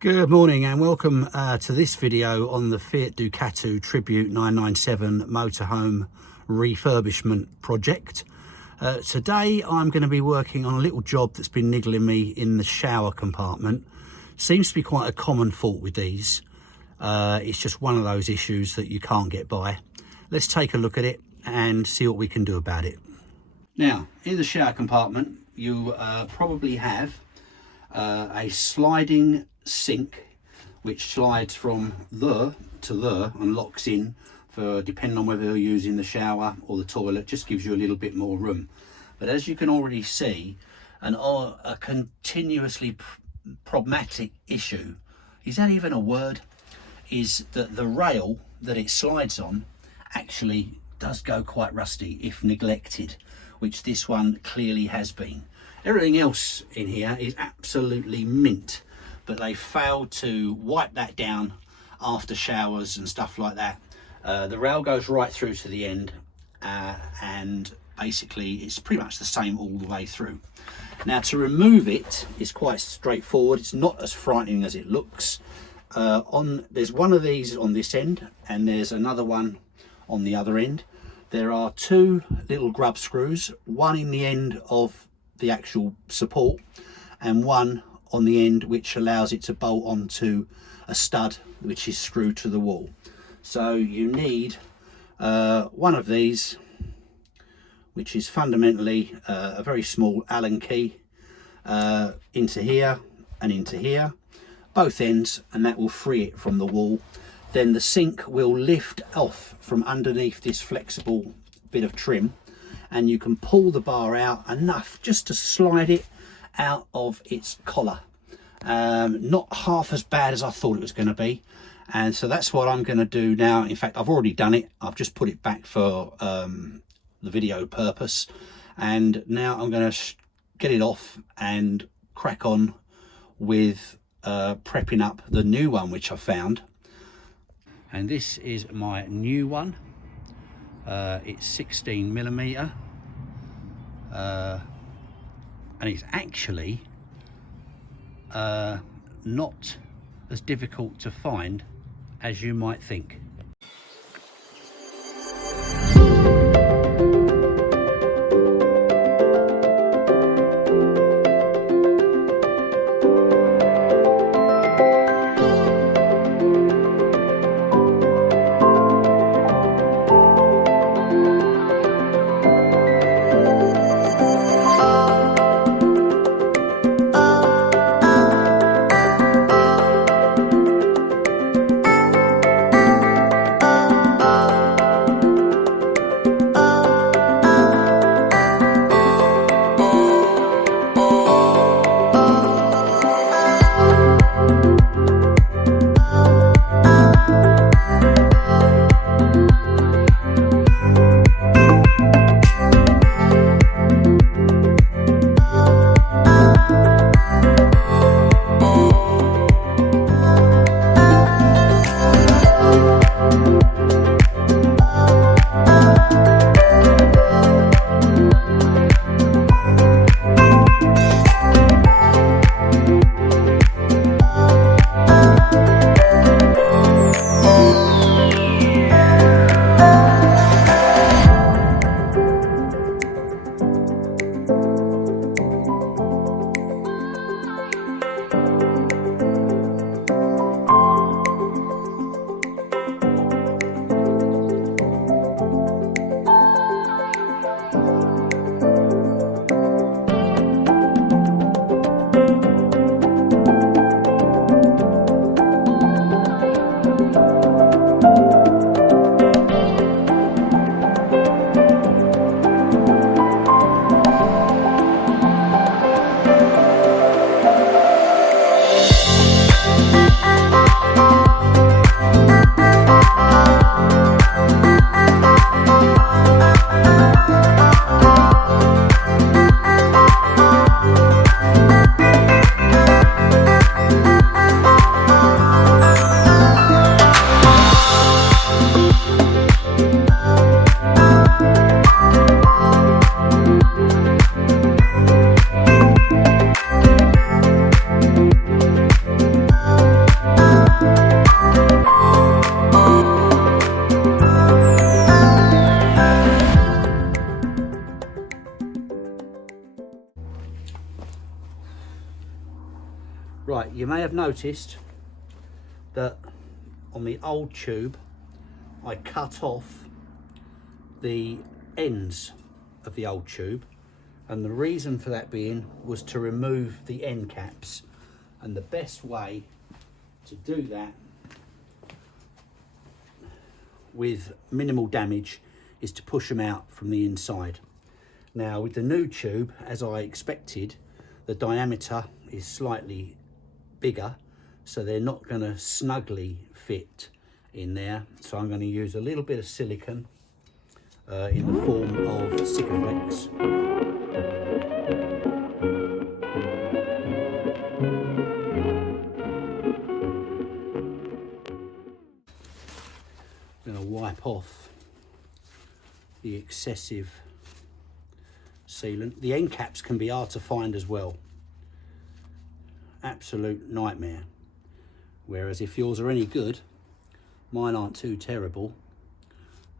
Good morning and welcome to this video on the Fiat Ducato Tribute 997 motorhome refurbishment project. Today I'm going to be working on a little job that's been niggling me in the shower compartment. Seems to be quite a common fault with these. It's just one of those issues that you can't get by. Let's take a look at it and see what we can do about it. Now, in the shower compartment you probably have a sliding sink which slides from there to there and locks in for, depending on whether you're using the shower or the toilet, just gives you a little bit more room. But as you can already see, a continuously problematic issue, is that even a word, is that the rail that it slides on actually does go quite rusty if neglected, which this one clearly has been. Everything else in here is absolutely mint, but they failed to wipe that down after showers and stuff like that. The rail goes right through to the end, and basically it's pretty much the same all the way through. Now, to remove it is quite straightforward. It's not as frightening as it looks. There's one of these on this end and there's another one on the other end. There are two little grub screws, one in the end of the actual support and one on the end which allows it to bolt onto a stud which is screwed to the wall. So you need one of these, which is fundamentally a very small Allen key, into here and into here, both ends, and that will free it from the wall. Then the sink will lift off from underneath this flexible bit of trim, and you can pull the bar out enough just to slide it out of its collar. Not half as bad as I thought it was going to be, and so that's what I'm going to do now. In fact, I've already done it. I've just put it back for the video purpose, and now I'm going to get it off and crack on with prepping up the new one which I found. And this is my new one. It's 16mm, and it's actually not as difficult to find as you might think. you may have noticed that on the old tube I cut off the ends of the old tube, and the reason for that being was to remove the end caps, and the best way to do that with minimal damage is to push them out from the inside. Now with the new tube, as I expected, the diameter is slightly bigger, so they're not going to snugly fit in there, so I'm going to use a little bit of silicone in the form of Sikaflex. I'm going to wipe off the excessive sealant. The end caps can be hard to find as well. Absolute nightmare. Whereas if yours are any good, mine aren't too terrible.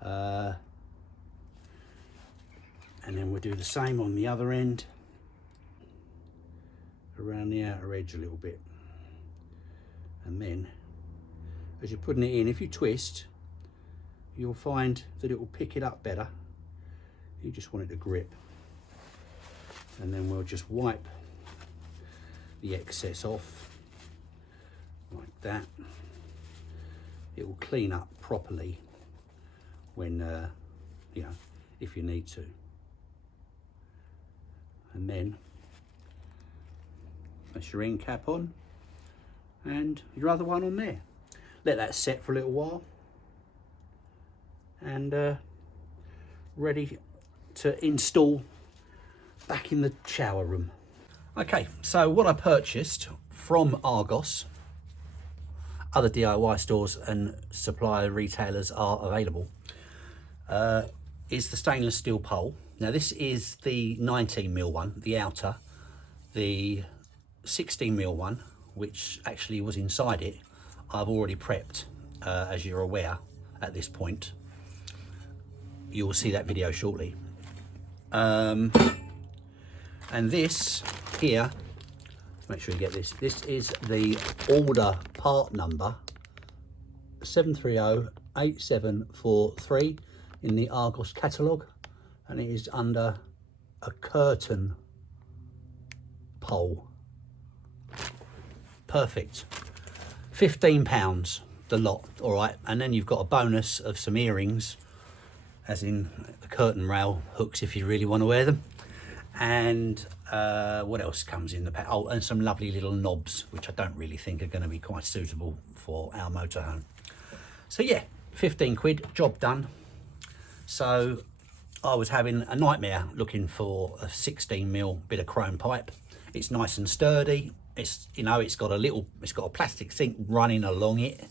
And then we'll do the same on the other end, around the outer edge a little bit. And then as you're putting it in, if you twist, you'll find that it will pick it up better. You just want it to grip. And then we'll just wipe the excess off like that. It will clean up properly when you know, if you need to. And then that's your end cap on and your other one on there. Let that set for a little while, and ready to install back in the shower room. Okay, so what I purchased from Argos, other DIY stores and supplier retailers are available, is the stainless steel pole. Now this is the 19mm one, the outer. The 16mm one, which actually was inside it, I've already prepped, as you're aware at this point. You'll see that video shortly. And this here, make sure you get this. This is the order part number 7308743 in the Argos catalogue, and it is under a curtain pole. Perfect. £15 the lot, all right. And then you've got a bonus of some earrings, as in the curtain rail hooks if you really want to wear them. And what else comes in the pack? Oh, and some lovely little knobs, which I don't really think are going to be quite suitable for our motorhome. So yeah, 15 quid, job done. So I was having a nightmare looking for a 16mm bit of chrome pipe. It's nice and sturdy. It's, you know, it's got a plastic sink running along it.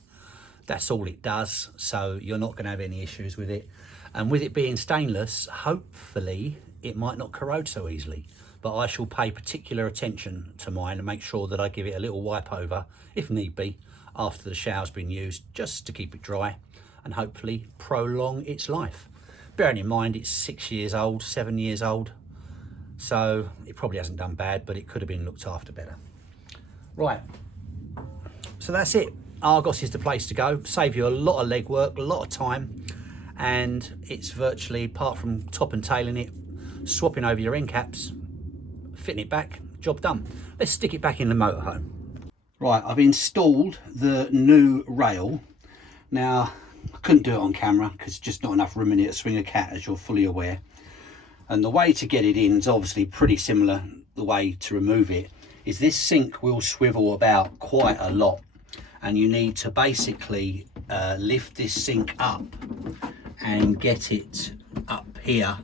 That's all it does. So you're not going to have any issues with it. And with it being stainless, hopefully it might not corrode so easily. But I shall pay particular attention to mine and make sure that I give it a little wipe over, if need be, after the shower's been used, just to keep it dry and hopefully prolong its life. Bearing in mind it's 6 years old, 7 years old, so it probably hasn't done bad, but it could have been looked after better. Right, so that's it. Argos is the place to go. Save you a lot of legwork, a lot of time, and it's virtually, apart from top and tailing it, swapping over your end caps, fitting it back, job done. Let's stick it back in the motorhome. Right, I've installed the new rail. Now, I couldn't do it on camera because there's just not enough room in it to swing a cat, as you're fully aware. And the way to get it in is obviously pretty similar. The way to remove it is this sink will swivel about quite a lot, and you need to basically lift this sink up and get it up here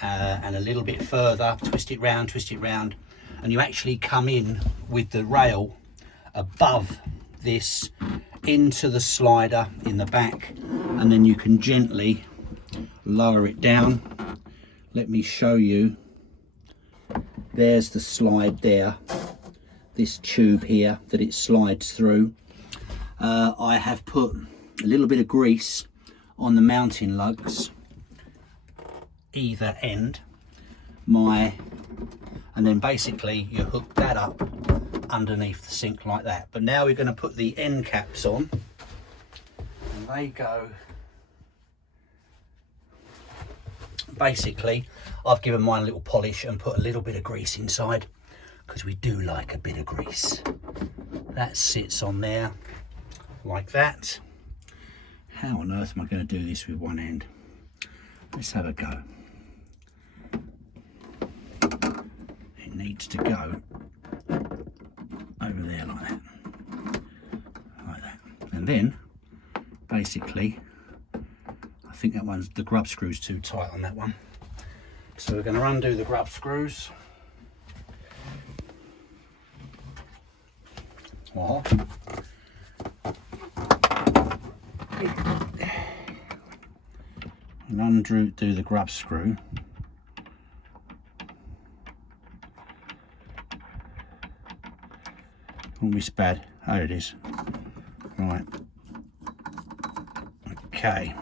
and a little bit further, twist it round, and you actually come in with the rail above this into the slider in the back, and then you can gently lower it down. Let me show you. There's the slide there, this tube here that it slides through. I have put a little bit of grease on the mounting lugs either end, and then basically you hook that up underneath the sink like that. But now we're going to put the end caps on, and they go, basically I've given mine a little polish and put a little bit of grease inside, because we do like a bit of grease. That sits on there like that. How on earth am I going to do this with one end? Let's have a go. It needs to go over there like that. Like that. And then, basically, I think that one's, the grub screw's too tight on that one. So we're going to undo the grub screws. Oh. And undo the grub screw. Won't be so bad. Oh, it is. Right. Okay.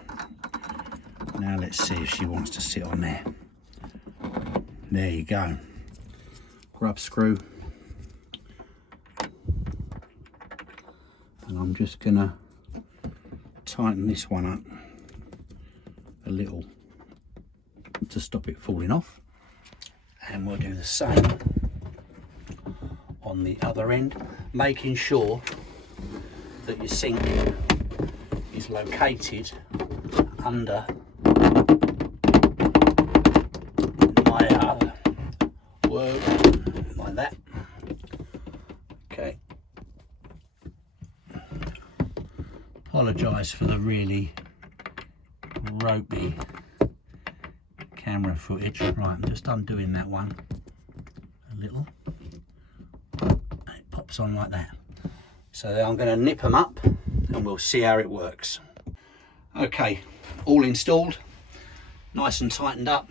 Now let's see if she wants to sit on there. There you go. Grub screw. And I'm just gonna tighten this one up a little to stop it falling off, and we'll do the same on the other end, making sure that your sink is located under my other work like that. Okay. Apologise for the really ropey camera footage. Right, I'm just undoing that one a little. It pops on like that. So I'm going to nip them up and we'll see how it works. Okay, all installed, nice and tightened up.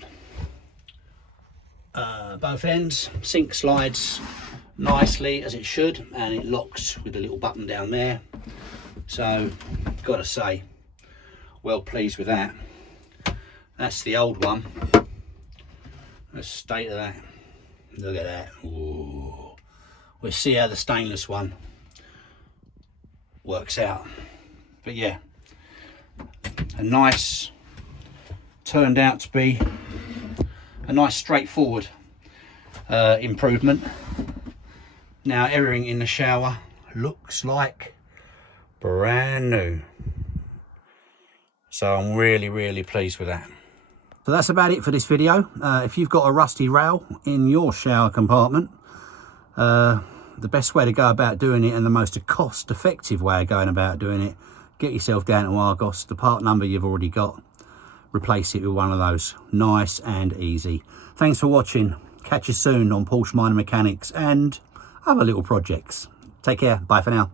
Both ends, sink slides nicely as it should, and it locks with a little button down there. So, gotta say, well pleased with that. That's the old one. The state of that. Look at that. Ooh. We'll see how the stainless one works out. But yeah, a nice, turned out to be a nice straightforward improvement. Now everything in the shower looks like brand new. So I'm really pleased with that. So that's about it for this video. If you've got a rusty rail in your shower compartment, the best way to go about doing it, and the most cost-effective way of going about doing it, get yourself down to Argos, the part number you've already got, replace it with one of those. Nice and easy. Thanks for watching. Catch you soon on Porsche Minor Mechanics and other little projects. Take care. Bye for now.